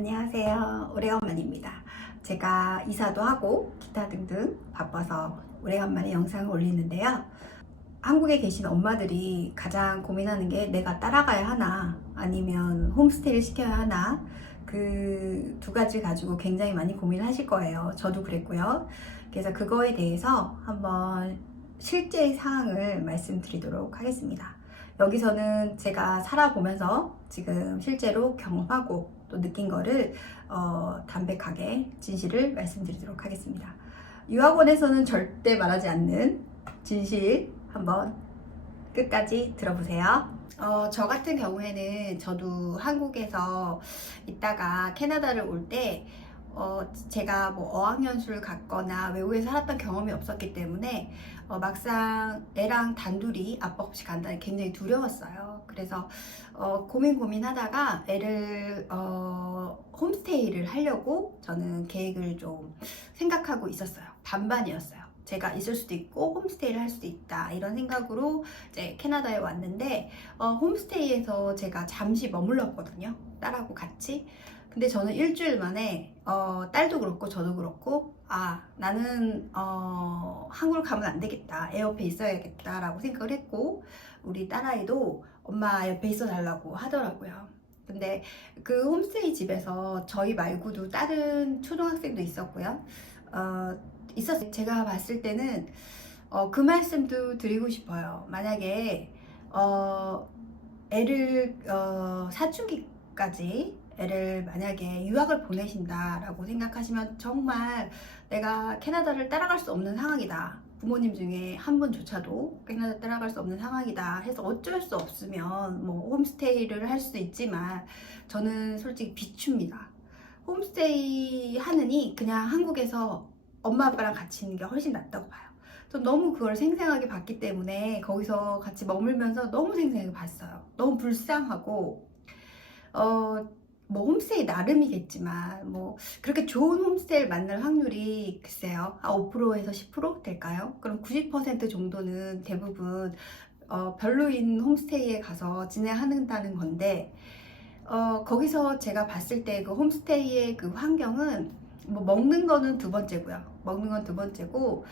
안녕하세요. 오래간만입니다. 제가 이사도 하고 기타 등등 바빠서 오래간만에 영상을 올리는데요. 한국에 계신 엄마들이 가장 고민하는 게 내가 따라가야 하나 아니면 홈스테이를 시켜야 하나, 그 두 가지 가지고 굉장히 많이 고민하실 거예요. 저도 그랬고요. 그래서 그거에 대해서 한번 실제 상황을 말씀드리도록 하겠습니다. 여기서는 제가 살아보면서 지금 실제로 경험하고 또 느낀 거를 담백하게 진실을 말씀드리도록 하겠습니다. 유학원에서는 절대 말하지 않는 진실 한번 끝까지 들어보세요. 저 같은 경우에는 저도 한국에서 있다가 캐나다를 올 때 제가 뭐 어학연수를 갔거나 외국에 살았던 경험이 없었기 때문에 막상 애랑 단둘이 아빠 없이 간다는 게 굉장히 두려웠어요. 그래서 고민하다가 애를 홈스테이를 하려고 저는 계획을 좀 생각하고 있었어요. 반반이었어요. 제가 있을 수도 있고 홈스테이를 할 수도 있다 이런 생각으로 이제 캐나다에 왔는데 홈스테이에서 제가 잠시 머물렀거든요. 딸하고 같이. 근데 저는 일주일 만에 딸도 그렇고 저도 그렇고 나는 한국을 가면 안 되겠다, 애 옆에 있어야겠다 라고 생각을 했고, 우리 딸아이도 엄마 옆에 있어 달라고 하더라고요. 근데 그 홈스테이 집에서 저희 말고도 다른 초등학생도 있었고요. 있었어요. 제가 봤을 때는 그 말씀도 드리고 싶어요. 만약에 애를 사춘기까지 애를 만약에 유학을 보내신다라고 생각하시면 정말 내가 캐나다를 따라갈 수 없는 상황이다, 부모님 중에 한 분조차도 캐나다 따라갈 수 없는 상황이다 해서 어쩔 수 없으면 뭐 홈스테이를 할 수도 있지만, 저는 솔직히 비춥니다. 홈스테이 하느니 그냥 한국에서 엄마 아빠랑 같이 있는 게 훨씬 낫다고 봐요. 전 너무 그걸 생생하게 봤기 때문에 거기서 같이 머물면서 너무 생생하게 봤어요. 너무 불쌍하고 뭐 홈스테이 나름이겠지만 뭐 그렇게 좋은 홈스테이를 만날 확률이 글쎄요 5%에서 10% 될까요? 그럼 90% 정도는 대부분 별로인 홈스테이에 가서 지내한다는 건데, 거기서 제가 봤을 때 그 홈스테이의 그 환경은 뭐 먹는 거는 두 번째고요. 먹는 건 두 번째고,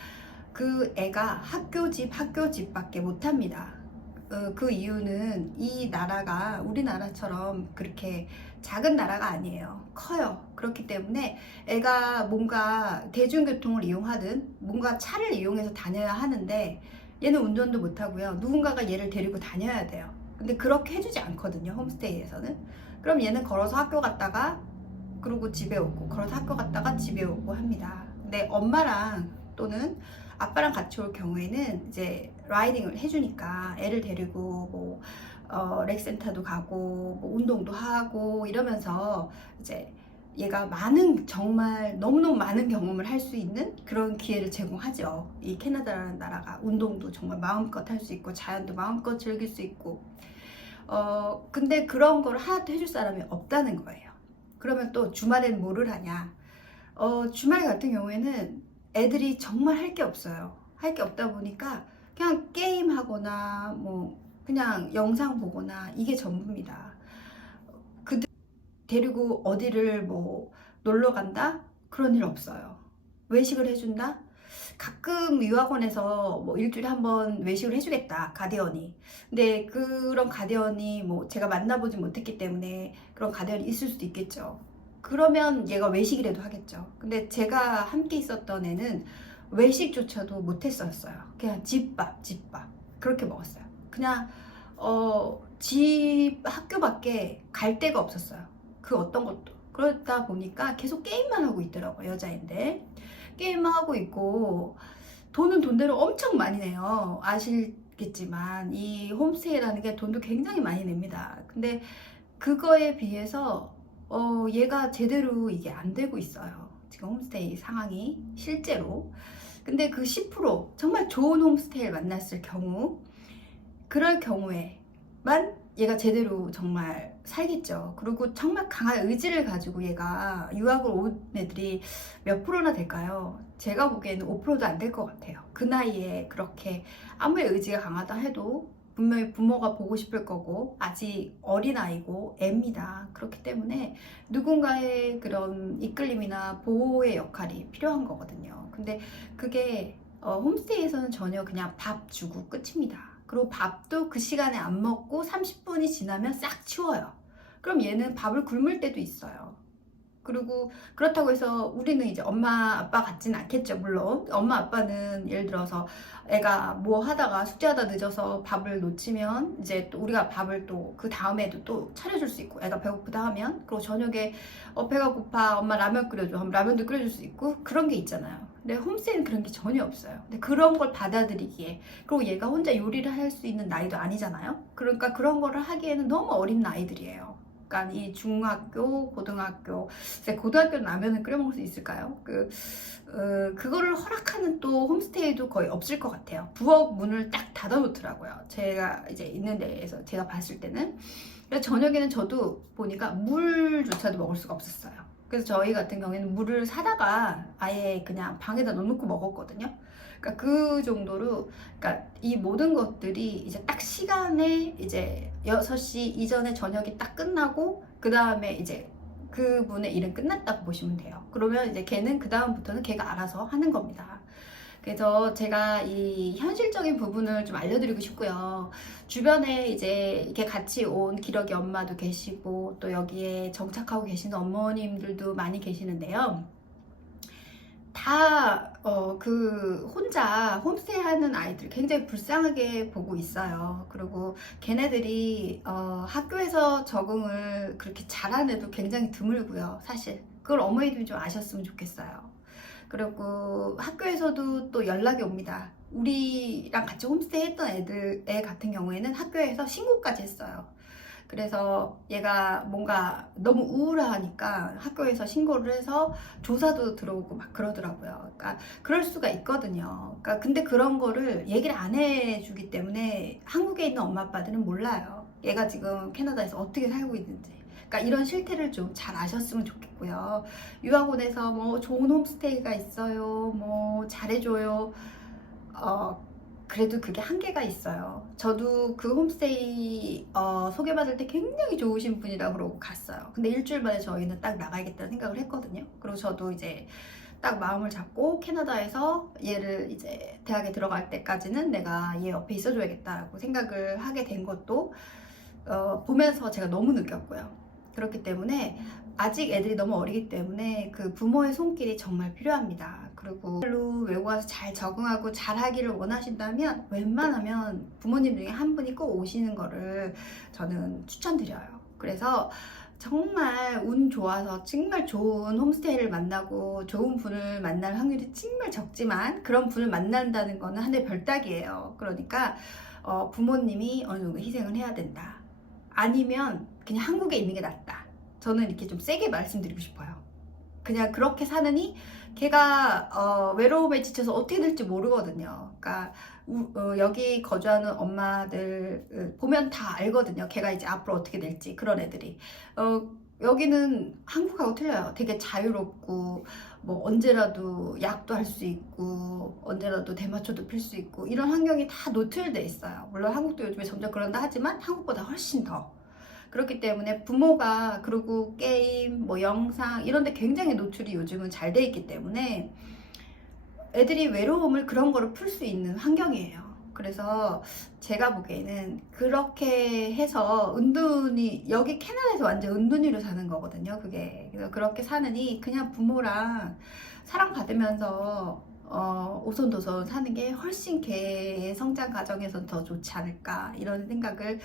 그 애가 학교집밖에 못합니다. 그 이유는 이 나라가 우리나라처럼 그렇게 작은 나라가 아니에요. 커요. 그렇기 때문에 애가 뭔가 대중교통을 이용하든 뭔가 차를 이용해서 다녀야 하는데, 얘는 운전도 못하고요. 누군가가 얘를 데리고 다녀야 돼요. 근데 그렇게 해주지 않거든요, 홈스테이에서는. 그럼 얘는 걸어서 학교 갔다가 그리고 집에 오고, 걸어서 학교 갔다가 집에 오고 합니다. 근데 엄마랑 또는 아빠랑 같이 올 경우에는 이제 라이딩을 해주니까 애를 데리고 뭐 렉센터도 가고 뭐 운동도 하고 이러면서 이제 얘가 많은, 정말 너무너무 많은 경험을 할 수 있는 그런 기회를 제공하죠. 이 캐나다라는 나라가 운동도 정말 마음껏 할 수 있고 자연도 마음껏 즐길 수 있고, 근데 그런 걸 하나도 해줄 사람이 없다는 거예요. 그러면 또 주말엔 뭐를 하냐? 주말 같은 경우에는 애들이 정말 할 게 없어요. 할 게 없다 보니까 그냥 게임 하거나 뭐 그냥 영상 보거나 이게 전부입니다. 그들 데리고 어디를 뭐 놀러 간다? 그런 일 없어요. 외식을 해준다? 가끔 유학원에서 뭐 일주일에 한 번 외식을 해주겠다, 가디언이. 근데 그런 가디언이 뭐 제가 만나보지 못했기 때문에 그런 가디언이 있을 수도 있겠죠. 그러면 얘가 외식이라도 하겠죠. 근데 제가 함께 있었던 애는 외식조차도 못했었어요. 그냥 집밥 그렇게 먹었어요. 그냥 집 학교밖에 갈 데가 없었어요. 그 어떤 것도. 그러다 보니까 계속 게임만 하고 있더라고요, 여자인데. 게임만 하고 있고, 돈은 돈대로 엄청 많이 내요. 아시겠지만 이 홈스테이라는 게 돈도 굉장히 많이 냅니다. 근데 그거에 비해서 얘가 제대로 이게 안 되고 있어요, 지금 홈스테이 상황이 실제로. 근데 그 10% 정말 좋은 홈스테이를 만났을 경우, 그럴 경우에만 얘가 제대로 정말 살겠죠. 그리고 정말 강한 의지를 가지고 얘가 유학을 온 애들이 몇 프로나 될까요? 제가 보기에는 5%도 안 될 것 같아요. 그 나이에 그렇게 아무리 의지가 강하다 해도 분명히 부모가 보고 싶을 거고 아직 어린아이고 애입니다. 그렇기 때문에 누군가의 그런 이끌림이나 보호의 역할이 필요한 거거든요. 근데 그게 홈스테이에서는 전혀 그냥 밥 주고 끝입니다. 그리고 밥도 그 시간에 안 먹고 30분이 지나면 싹 치워요. 그럼 얘는 밥을 굶을 때도 있어요. 그리고 그렇다고 해서 우리는 이제 엄마 아빠 같지는 않겠죠. 물론 엄마 아빠는 예를 들어서 애가 뭐 하다가 숙제하다 늦어서 밥을 놓치면 이제 또 우리가 밥을 또 그 다음에도 또 차려줄 수 있고, 애가 배고프다 하면 그리고 저녁에 배가 고파 엄마 라면 끓여줘 하면 라면도 끓여줄 수 있고, 그런 게 있잖아요. 근데 홈스테이는 그런 게 전혀 없어요. 근데 그런 걸 받아들이기에, 그리고 얘가 혼자 요리를 할 수 있는 나이도 아니잖아요. 그러니까 그런 거를 하기에는 너무 어린 나이들이에요. 그러니까 이 중학교, 고등학교, 고등학교는 라면을 끓여 먹을 수 있을까요? 그거를 허락하는 또 홈스테이도 거의 없을 것 같아요. 부엌 문을 딱 닫아 놓더라고요. 제가 이제 있는 데에서 제가 봤을 때는. 그래서 저녁에는 저도 보니까 물조차도 먹을 수가 없었어요. 그래서 저희 같은 경우에는 물을 사다가 아예 그냥 방에다 넣어놓고 먹었거든요. 그러니까 그 정도로, 그러니까 이 모든 것들이 이제 딱 시간에 이제 6시 이전에 저녁이 딱 끝나고 그 다음에 이제 그분의 일은 끝났다고 보시면 돼요. 그러면 이제 걔는 그 다음부터는 걔가 알아서 하는 겁니다. 그래서 제가 이 현실적인 부분을 좀 알려드리고 싶고요. 주변에 이제 이렇게 같이 온 기러기 엄마도 계시고 또 여기에 정착하고 계시는 어머님들도 많이 계시는데요. 다 혼자 홈스테이 하는 아이들 굉장히 불쌍하게 보고 있어요. 그리고 걔네들이 학교에서 적응을 그렇게 잘하는 애도 굉장히 드물고요. 사실 그걸 어머니들이 좀 아셨으면 좋겠어요. 그리고 학교에서도 또 연락이 옵니다. 우리랑 같이 홈스테이 했던 애 같은 경우에는 학교에서 신고까지 했어요. 그래서 얘가 뭔가 너무 우울하니까 학교에서 신고를 해서 조사도 들어오고 막 그러더라고요. 그러니까 그럴 수가 있거든요. 그러니까 근데 그런 거를 얘기를 안 해주기 때문에 한국에 있는 엄마 아빠들은 몰라요. 얘가 지금 캐나다에서 어떻게 살고 있는지. 그러니까 이런 실태를 좀 잘 아셨으면 좋겠고요. 유학원에서 뭐 좋은 홈스테이가 있어요, 뭐 잘해줘요. 그래도 그게 한계가 있어요. 저도 그 홈스테이 소개받을 때 굉장히 좋으신 분이라 그러고 갔어요. 근데 일주일 만에 저희는 딱 나가야겠다는 생각을 했거든요. 그리고 저도 이제 딱 마음을 잡고 캐나다에서 얘를 이제 대학에 들어갈 때까지는 내가 얘 옆에 있어줘야겠다라고 생각을 하게 된 것도 보면서 제가 너무 느꼈고요. 그렇기 때문에 아직 애들이 너무 어리기 때문에 그 부모의 손길이 정말 필요합니다. 그리고 외국 와서 잘 적응하고 잘 하기를 원하신다면 웬만하면 부모님 중에 한 분이 꼭 오시는 거를 저는 추천드려요. 그래서 정말 운 좋아서 정말 좋은 홈스테이를 만나고 좋은 분을 만날 확률이 정말 적지만 그런 분을 만난다는 거는 하늘의 별따기예요. 그러니까 부모님이 어느 정도 희생을 해야 된다. 아니면 그냥 한국에 있는 게 낫다. 저는 이렇게 좀 세게 말씀드리고 싶어요. 그냥 그렇게 사느니 걔가 외로움에 지쳐서 어떻게 될지 모르거든요. 그러니까 여기 거주하는 엄마들 보면 다 알거든요. 걔가 이제 앞으로 어떻게 될지. 그런 애들이 여기는 한국하고 틀려요. 되게 자유롭고 뭐 언제라도 약도 할 수 있고 언제라도 대마초도 필 수 있고 이런 환경이 다 노출돼 있어요. 물론 한국도 요즘에 점점 그런다 하지만 한국보다 훨씬 더 그렇기 때문에 부모가, 그리고 게임, 뭐 영상 이런 데 굉장히 노출이 요즘은 잘 돼 있기 때문에 애들이 외로움을 그런 거로 풀 수 있는 환경이에요. 그래서 제가 보기에는 그렇게 해서 은둔히, 여기 캐나다에서 완전 은둔히로 사는 거거든요. 그게. 그래서 그렇게 사느니 그냥 부모랑 사랑받으면서 오손도손 사는 게 훨씬 걔의 성장 과정에선 더 좋지 않을까, 이런 생각을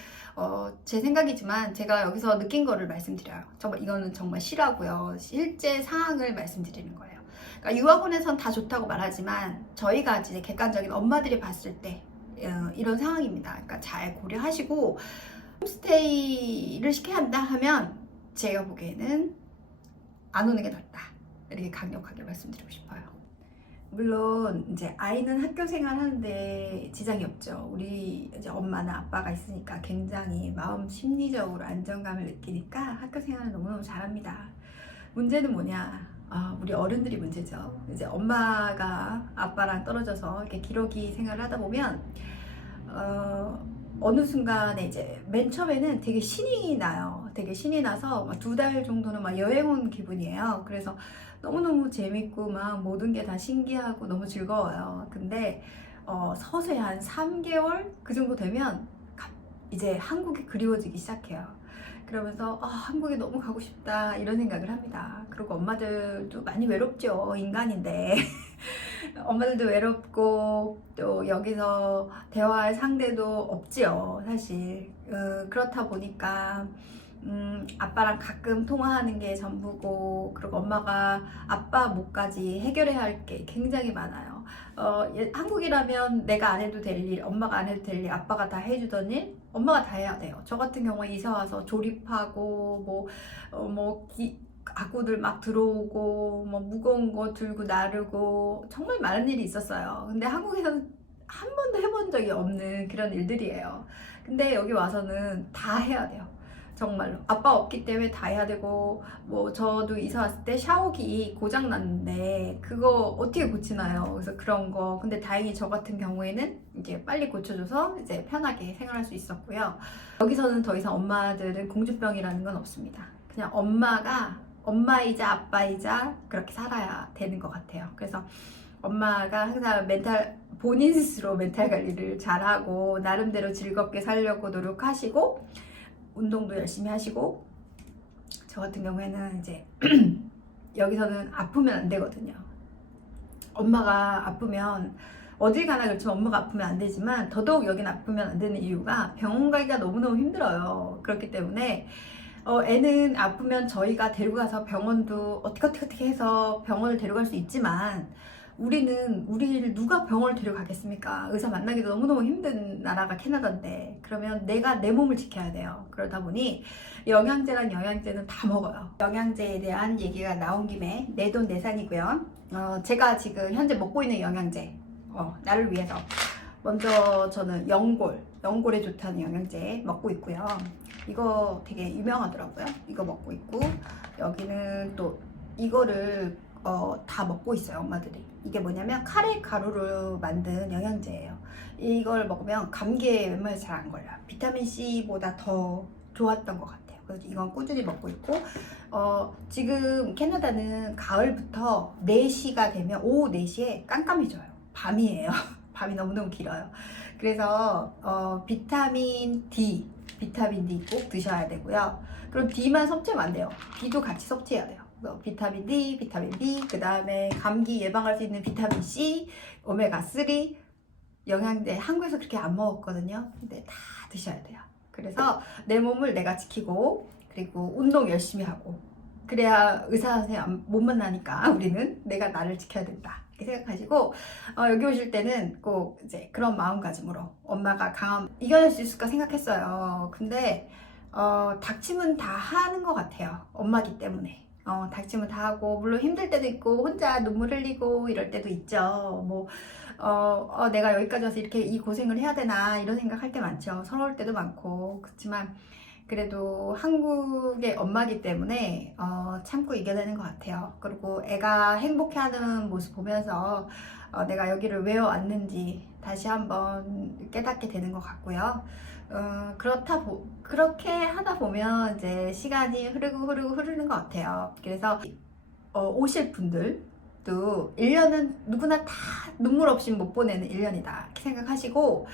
제 생각이지만 제가 여기서 느낀 거를 말씀드려요. 정말 이거는 정말 실화고요. 실제 상황을 말씀드리는 거예요. 그러니까 유학원에선 다 좋다고 말하지만 저희가 이제 객관적인 엄마들이 봤을 때 이런 상황입니다. 그러니까 잘 고려하시고 홈스테이를 시켜야 한다 하면 제가 보기에는 안 오는 게 낫다, 이렇게 강력하게 말씀드리고 싶어요. 물론 이제 아이는 학교 생활 하는데 지장이 없죠. 우리 이제 엄마나 아빠가 있으니까 굉장히 마음 심리적으로 안정감을 느끼니까 학교 생활을 너무너무 잘합니다. 문제는 뭐냐? 우리 어른들이 문제죠. 이제 엄마가 아빠랑 떨어져서 이렇게 기러기 생활을 하다 보면 어느 순간에 이제 맨 처음에는 되게 신이 나요. 되게 신이 나서 2달 정도는 막 여행 온 기분이에요. 그래서 너무너무 재밌고 막 모든 게 다 신기하고 너무 즐거워요. 근데 서서히 한 3개월 그 정도 되면 이제 한국이 그리워지기 시작해요. 그러면서 한국에 너무 가고 싶다 이런 생각을 합니다. 그리고 엄마들도 많이 외롭죠. 인간인데. 엄마들도 외롭고 또 여기서 대화할 상대도 없지요. 사실 그렇다 보니까 아빠랑 가끔 통화하는 게 전부고, 그리고 엄마가 아빠 몫까지 해결해야 할 게 굉장히 많아요. 한국이라면 내가 안 해도 될 일, 엄마가 안 해도 될 일, 아빠가 다 해주던 일, 엄마가 다 해야 돼요. 저 같은 경우에 이사 와서 조립하고 가구들 막 들어오고 무거운 거 들고 나르고 정말 많은 일이 있었어요. 근데 한국에서는 한 번도 해본 적이 없는 그런 일들이에요. 근데 여기 와서는 다 해야 돼요. 정말로 아빠 없기 때문에 다 해야 되고, 저도 이사 왔을 때 샤워기 고장 났는데 그거 어떻게 고치나요? 그래서 그런 거. 근데 다행히 저 같은 경우에는 이제 빨리 고쳐줘서 이제 편하게 생활할 수 있었고요. 여기서는 더 이상 엄마들은 공주병이라는 건 없습니다. 그냥 엄마이자 아빠이자 그렇게 살아야 되는 것 같아요. 그래서 엄마가 항상 본인 스스로 멘탈 관리를 잘하고 나름대로 즐겁게 살려고 노력하시고, 운동도 열심히 하시고, 저 같은 경우에는 이제 여기서는 아프면 안 되거든요. 엄마가 아프면 어딜 가나 그렇지만 엄마가 아프면 안 되지만, 더더욱 여긴 아프면 안 되는 이유가 병원 가기가 너무너무 힘들어요. 그렇기 때문에 애는 아프면 저희가 데리고 가서 병원도 어떻게 해서 병원을 데려갈 수 있지만, 우리를 누가 병원을 데려가겠습니까? 의사 만나기도 너무너무 힘든 나라가 캐나다인데, 그러면 내가 내 몸을 지켜야 돼요. 그러다 보니 영양제란 영양제는 다 먹어요. 영양제에 대한 얘기가 나온 김에 내 돈 내산이고요. 제가 지금 현재 먹고 있는 영양제, 나를 위해서 먼저 저는 연골에 좋다는 영양제 먹고 있고요. 이거 되게 유명하더라고요. 이거 먹고 있고, 여기는 또 이거를 다 먹고 있어요, 엄마들이. 이게 뭐냐면 카레 가루로 만든 영양제예요. 이걸 먹으면 감기에 웬만해서 잘 안 걸려요. 비타민 C보다 더 좋았던 것 같아요. 그래서 이건 꾸준히 먹고 있고, 지금 캐나다는 가을부터 4시가 되면 오후 4시에 깜깜해져요. 밤이에요. 밤이 너무너무 길어요. 그래서 비타민 D 꼭 드셔야 되고요. 그럼 D만 섭취하면 안 돼요. B도 같이 섭취해야 돼요. 비타민 D, 비타민 B, 그 다음에 감기 예방할 수 있는 비타민 C, 오메가3 영양제 한국에서 그렇게 안 먹었거든요. 근데 다 드셔야 돼요. 그래서 내 몸을 내가 지키고, 그리고 운동 열심히 하고, 그래야 의사 선생님 못 만나니까 우리는 내가 나를 지켜야 된다 이렇게 생각하시고, 여기 오실 때는 꼭 이제 그런 마음가짐으로 엄마가 이겨낼 수 있을까 생각했어요. 근데 닥치면 다 하는 것 같아요. 엄마기 때문에. 닥치면 다 하고, 물론 힘들 때도 있고 혼자 눈물 흘리고 이럴 때도 있죠. 내가 여기까지 와서 이렇게 이 고생을 해야 되나 이런 생각할 때 많죠. 서러울 때도 많고. 그렇지만 그래도 한국의 엄마기 때문에 참고 이겨내는 것 같아요. 그리고 애가 행복해하는 모습 보면서 내가 여기를 왜 왔는지 다시 한번 깨닫게 되는 것 같고요. 그렇게 하다 보면 이제 시간이 흐르는 것 같아요. 그래서 오실 분들도 1년은 누구나 다 눈물 없이 못 보내는 1년이다 이렇게 생각하시고,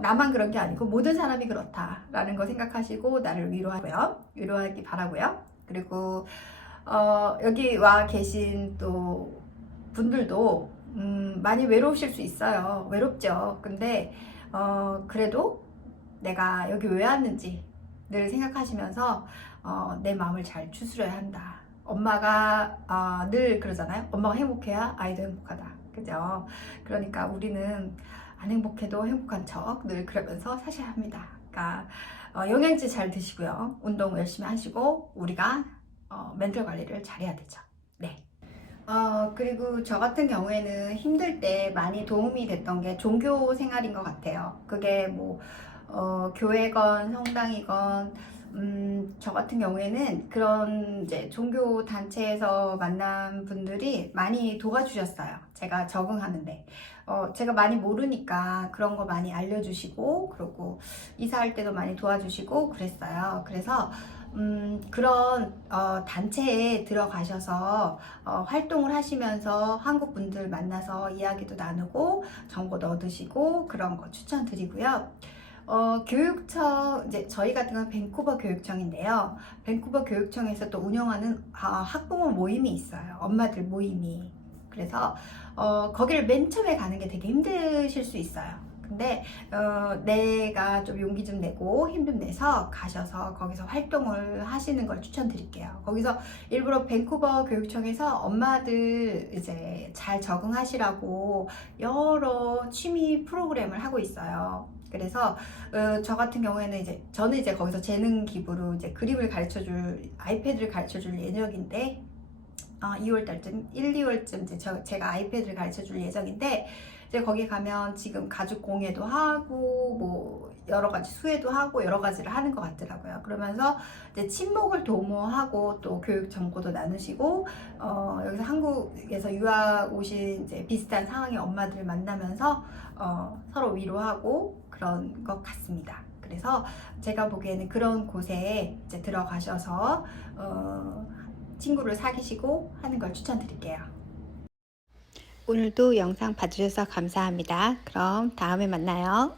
나만 그런 게 아니고 모든 사람이 그렇다라는 거 생각하시고 나를 위로하기 바라고요. 그리고 여기 와 계신 또 분들도 많이 외로우실 수 있어요. 외롭죠. 근데 그래도 내가 여기 왜 왔는지 늘 생각하시면서 내 마음을 잘 추스려야 한다. 엄마가 늘 그러잖아요. 엄마가 행복해야 아이도 행복하다. 그죠? 그러니까 우리는 안 행복해도 행복한 척 늘 그러면서 사셔야 합니다. 그러니까 영양제 잘 드시고요. 운동 열심히 하시고, 우리가 멘탈 관리를 잘해야 되죠. 네. 그리고 저 같은 경우에는 힘들 때 많이 도움이 됐던 게 종교 생활인 것 같아요. 그게 교회건 성당이건 저 같은 경우에는 그런 이제 종교 단체에서 만난 분들이 많이 도와주셨어요. 제가 적응하는데. 제가 많이 모르니까 그런 거 많이 알려주시고, 그리고 이사할 때도 많이 도와주시고 그랬어요. 그래서, 그런, 단체에 들어가셔서, 활동을 하시면서 한국 분들 만나서 이야기도 나누고, 정보도 얻으시고, 그런 거 추천드리고요. 교육청, 이제 저희 같은 건 밴쿠버 교육청인데요. 밴쿠버 교육청에서 또 운영하는 학부모 모임이 있어요. 엄마들 모임이. 그래서 거기를 맨 처음에 가는 게 되게 힘드실 수 있어요. 근데 내가 좀 용기 좀 내고 힘 좀 내서 가셔서 거기서 활동을 하시는 걸 추천드릴게요. 거기서 일부러 밴쿠버 교육청에서 엄마들 이제 잘 적응하시라고 여러 취미 프로그램을 하고 있어요. 그래서 저 같은 경우에는 이제 저는 이제 거기서 재능 기부로 이제 그림을 가르쳐줄 아이패드를 가르쳐줄 예정인데 2월 달쯤 1, 2월쯤 이제 제가 아이패드를 가르쳐줄 예정인데 이제 거기 가면 지금 가죽 공예도 하고 뭐 여러 가지 수혜도 하고 여러 가지를 하는 것 같더라고요. 그러면서 이제 친목을 도모하고 또 교육 정보도 나누시고 여기서 한국에서 유학 오신 이제 비슷한 상황의 엄마들을 만나면서 서로 위로하고 그런 것 같습니다. 그래서 제가 보기에는 그런 곳에 이제 들어가셔서 친구를 사귀시고 하는 걸 추천드릴게요. 오늘도 영상 봐주셔서 감사합니다. 그럼 다음에 만나요.